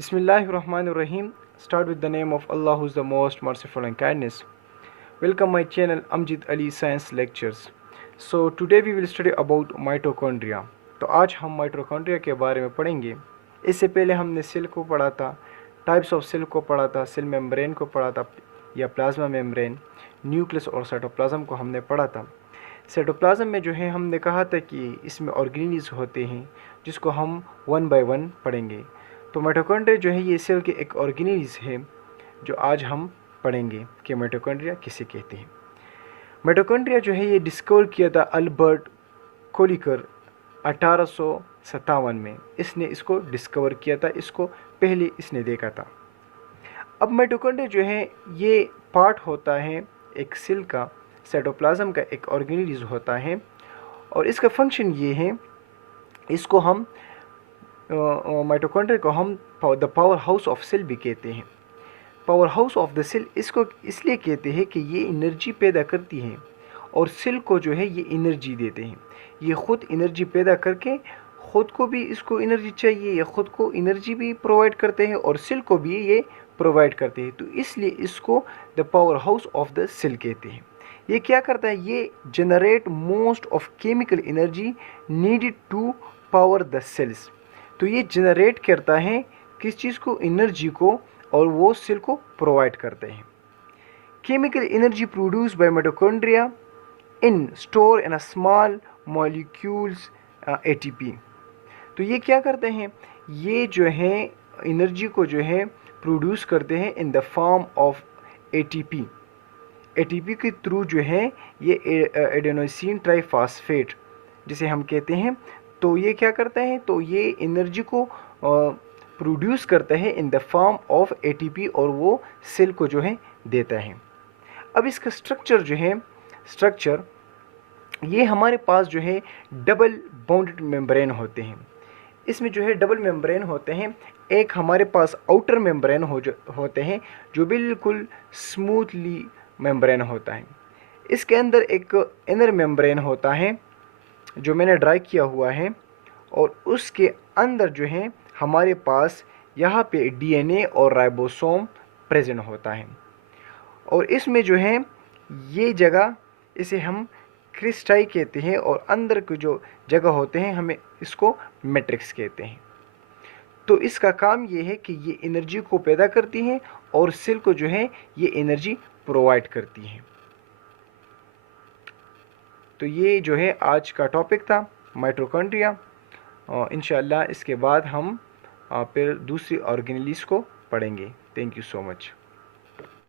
Bismillahirrahmanirrahim. Start with the name of Allah who is the most merciful and kindness. Welcome my channel Amjid Ali Science Lectures. So today we will study about mitochondria. तो आज हम mitochondria के बारे में पढ़ेंगे. इससे पहले हमने सेल को पढ़ा था, टाइप्स ऑफ सेल को पढ़ा था, सेल मेम्ब्रेन को पढ़ा था या प्लाज्मा मेम्ब्रेन, न्यूक्लियस और साइटोप्लाज्म को हमने पढ़ा था. साइटोप्लाज्म में जो है हमने कहा था कि इसमें ऑर्गेनेल्स होते हैं जिसको हम वन बाय वन पढ़ेंगे. तो माइटोकॉन्ड्रिया जो है ये सेल के एक ऑर्गेनेल्स है जो आज हम पढ़ेंगे कि माइटोकॉन्ड्रिया किसे कहते हैं. माइटोकॉन्ड्रिया जो है ये डिस्कवर किया था अल्बर्ट कोलिकर 1857 में. इसने इसको डिस्कवर किया था, इसको पहले इसने देखा था. अब माइटोकॉन्ड्रिया जो है ये पार्ट होता है एक सेल का, साइटोप्लाज्म का एक ऑर्गेनेल्स होता है और इसका फंक्शन ये है, इसको हम माइटोकॉन्ड्रिया को हम the powerhouse of cell भी कहते हैं. Powerhouse of the cell इसको इसलिए कहते हैं कि ये एनर्जी पैदा करती हैं और सेल को जो है ये एनर्जी देते हैं. ये ख़ुद एनर्जी पैदा करके ख़ुद को भी इसको एनर्जी चाहिए, ये ख़ुद को एनर्जी भी प्रोवाइड करते हैं और सेल को भी ये प्रोवाइड करते हैं. तो इसलिए इसको the powerhouse of the cell कहते हैं. ये क्या करता है, ये generate most of chemical energy needed to power the cells. तो ये जनरेट करता है किस चीज़ को, एनर्जी को, और वो सेल को प्रोवाइड करते हैं. Chemical energy produce by mitochondria in store in a small molecules ATP. तो ये क्या करते हैं, ये जो है एनर्जी को जो है प्रोड्यूस करते हैं in the form of ATP. ATP के थ्रू जो है ये एडेनोसिन ट्राइफॉस्फेट जिसे हम कहते हैं, तो ये क्या करता है, तो ये एनर्जी को प्रोड्यूस करता है in the form of ATP और वो सेल को जो है देता है. अब इसका स्ट्रक्चर जो है, स्ट्रक्चर ये हमारे पास जो है डबल बाउंडेड मेम्ब्रेन होते हैं. इसमें जो है डबल मेम्ब्रेन होते हैं. एक हमारे पास आउटर मेम्ब्रेन होते हैं जो बिल्कुल स्मूथली मेम्ब्रेन होता है. इसके अंदर एक इनर मेम्ब्रेन होता है जो मैंने ड्राई किया हुआ है और उसके अंदर जो है हमारे पास यहाँ पे डीएनए और राइबोसोम प्रेजेंट होता है. और इसमें जो है ये जगह इसे हम क्रिस्टाई कहते हैं और अंदर के जो जगह होते हैं हमें इसको मैट्रिक्स कहते हैं. तो इसका काम ये है कि ये एनर्जी को पैदा करती हैं और सेल को जो है ये एनर्जी प्रोवाइड करती हैं. तो ये जो है आज का टॉपिक था माइटोकॉन्ड्रिया. इंशाअल्लाह इसके बाद हम फिर दूसरी ऑर्गेनेल्स को पढ़ेंगे. Thank you so much.